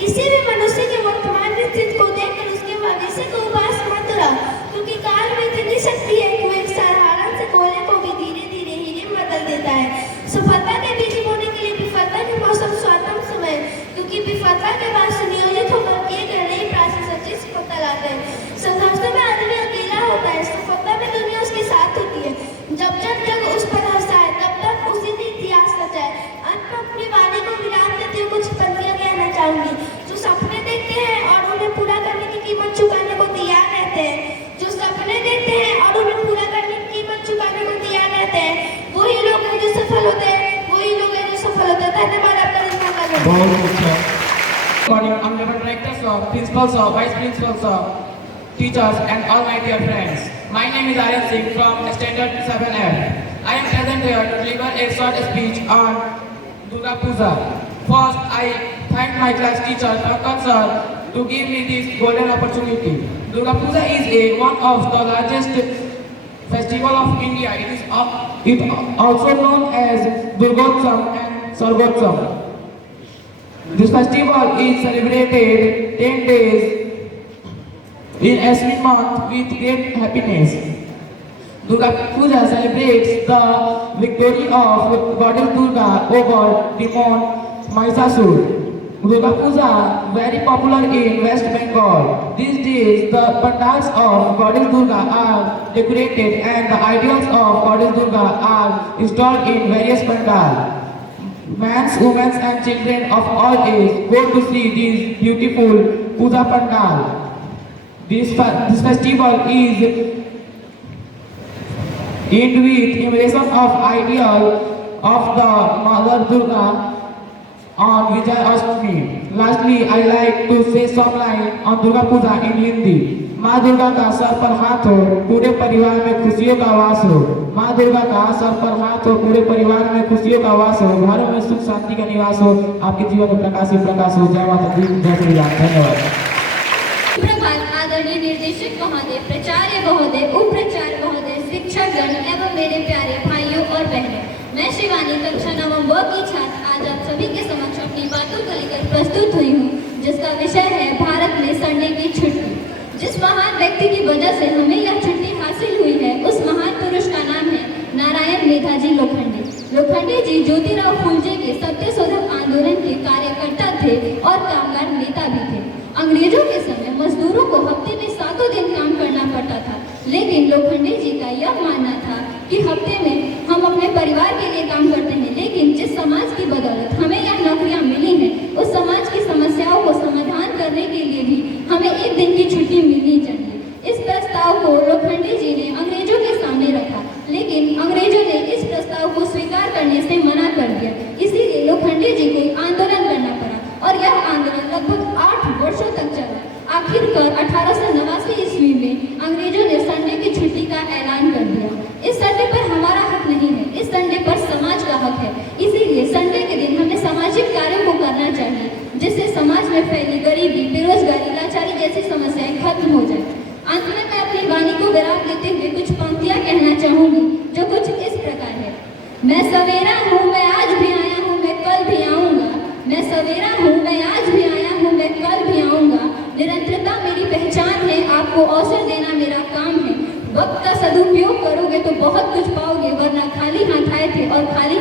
किसी भी मनुष्य के वर्तमान स्थिति को देखकर उसके भविष्य को उपास मत करो, क्योंकि काल में इतनी शक्ति है कि वो एक साधारण से कोयले को भी धीरे धीरे हीरे में बदल देता है। सफलता के बीच बोने के लिए विफलता के मौसम स्वतंत्र समय, क्योंकि विफलता के बाद सुनियोजित होकर किए गए नई प्राचीन सच्ची सफलता लाते हैं। संघर्ष में आदमी अकेला होता है, सफलता में दुनिया उसके साथ होती है। जब जग उस पर हंसा है तब तक उसी ने इतिहास रचा है। अंत में अपनी वाणी को विराम देते हुए कुछ पंक्तियां कहना चाहूंगी। जो सपने देखते हैं और उन्हें पूरा करने की कीमत चुकाने को तैयार रहते हैं, जो सपने देखते हैं और उन्हें पूरा करने की कीमत चुकाने को तैयार रहते हैं, वही लोग हैं जो सफल होते हैं, वही लोग हैं जो सफल होते हैं। धन्यवाद आपका धन्यवाद। बहुत अच्छा। I'm the directors of, principals of, vice principals of, teachers and all my dear friends. My name is Aryan Singh from Standard 7F. I am present here to deliver a short speech on Durga Puja. First, I thank my class teacher, Pankaj sir, to give me this golden opportunity. Durga Puja is one of the largest festival of India. It also known as Durgotsam and Sargotsam. This festival is celebrated 10 days in Ashwin month with great happiness. Durga Puja celebrates the victory of Goddess Durga over demon Mahishasur. Durga Puja very popular in West Bengal. These days the pandals of Goddess Durga are decorated and the idols of Goddess Durga are installed in various pandals. Men, women and children of all ages go to see this beautiful Puja pandal. This festival is ended with invocation of ideal of the Mother Durga on Vijayashtami. Lastly, I like to say some line on Durga Puja in Hindi. माँ दुर्गा का sir पर हाथ हो, पूरे परिवार में खुशियों का वास हो। माँ दुर्गा का सर पर हाथ हो, पूरे परिवार में खुशियों का वास हो, घरों में सुख शांति का निवास हो, आपके जीवन में प्रकाश ही प्रकाश हो। जय माता दी, जय श्री राम। धन्यवाद। प्रभात आदरणीय निर्देशक महोदय, प्राचार्य महोदय, उप प्राचार्य महोदय, शिक्षकगण एवं मेरे प्यारे भाइयों और बहनों, मैं शिवानी कक्षा नवम व की छात्र आज आप सभी के समक्ष अपनी बातों को लेकर प्रस्तुत हुई हूँ, जिसका विषय है भारत में संडे की छुट्टी। जिस महान व्यक्ति की वजह से हमें यह छुट्टी हासिल हुई है, उस महान पुरुष का नाम है नारायण मेधाजी लोखंडे। लोखंडे जी ज्योतिराव फुले के सत्यशोधक आंदोलन के कार्यकर्ता थे और कामगार नेता भी थे। अंग्रेजों के समय मजदूरों को हफ्ते में 7 दिन काम करना पड़ता था, लेकिन लोखंडे जी का यह मानना था कि हफ्ते में हम अपने परिवार के लिए काम करते हैं, लेकिन जिस समाज की बदौलत हमें यह नौकरियां मिली हैं, उस समाज की समस्याओं को समाधान करने के लिए भी हमें एक दिन की छुट्टी मिलनी चाहिए। इस प्रस्ताव को लोखंडे जी ने अंग्रेजों के सामने रखा, लेकिन अंग्रेजों ने इस प्रस्ताव को स्वीकार करने से मना कर दिया। इसीलिए लोखंडे जी को आंदोलन करना पड़ा और यह आंदोलन लगभग 8 वर्षों तक चला। आखिरकार 1889 ईस्वी में अंग्रेजों ने संडे की छुट्टी का ऐलान कर दिया। इस संडे पर हमारा हक नहीं है, इस संडे पर समाज का हक है। इसीलिए संडे के दिन हमें सामाजिक कार्यों को करना चाहिए, जिससे समाज में फैली गरीबी, बेरोजगारी, लाचारी जैसी समस्याएं खत्म हो जाए। अंत में मैं अपनी वाणी को विराम देते हुए कुछ पंक्तियां कहना चाहूंगी, जो कुछ इस प्रकार है। मैं सवेरा हूँ, मैं आज भी आया हूँ, मैं कल भी आऊँगा। मैं सवेरा हूँ, मैं आज भी आया हूँ, मैं कल भी आऊँगा। निरंतरता मेरी पहचान है, आपको अवसर देना मेरा काम है। वक्त का सदुपयोग करोगे तो बहुत कुछ पाओगे, वरना खाली हाथ आए थे और खाली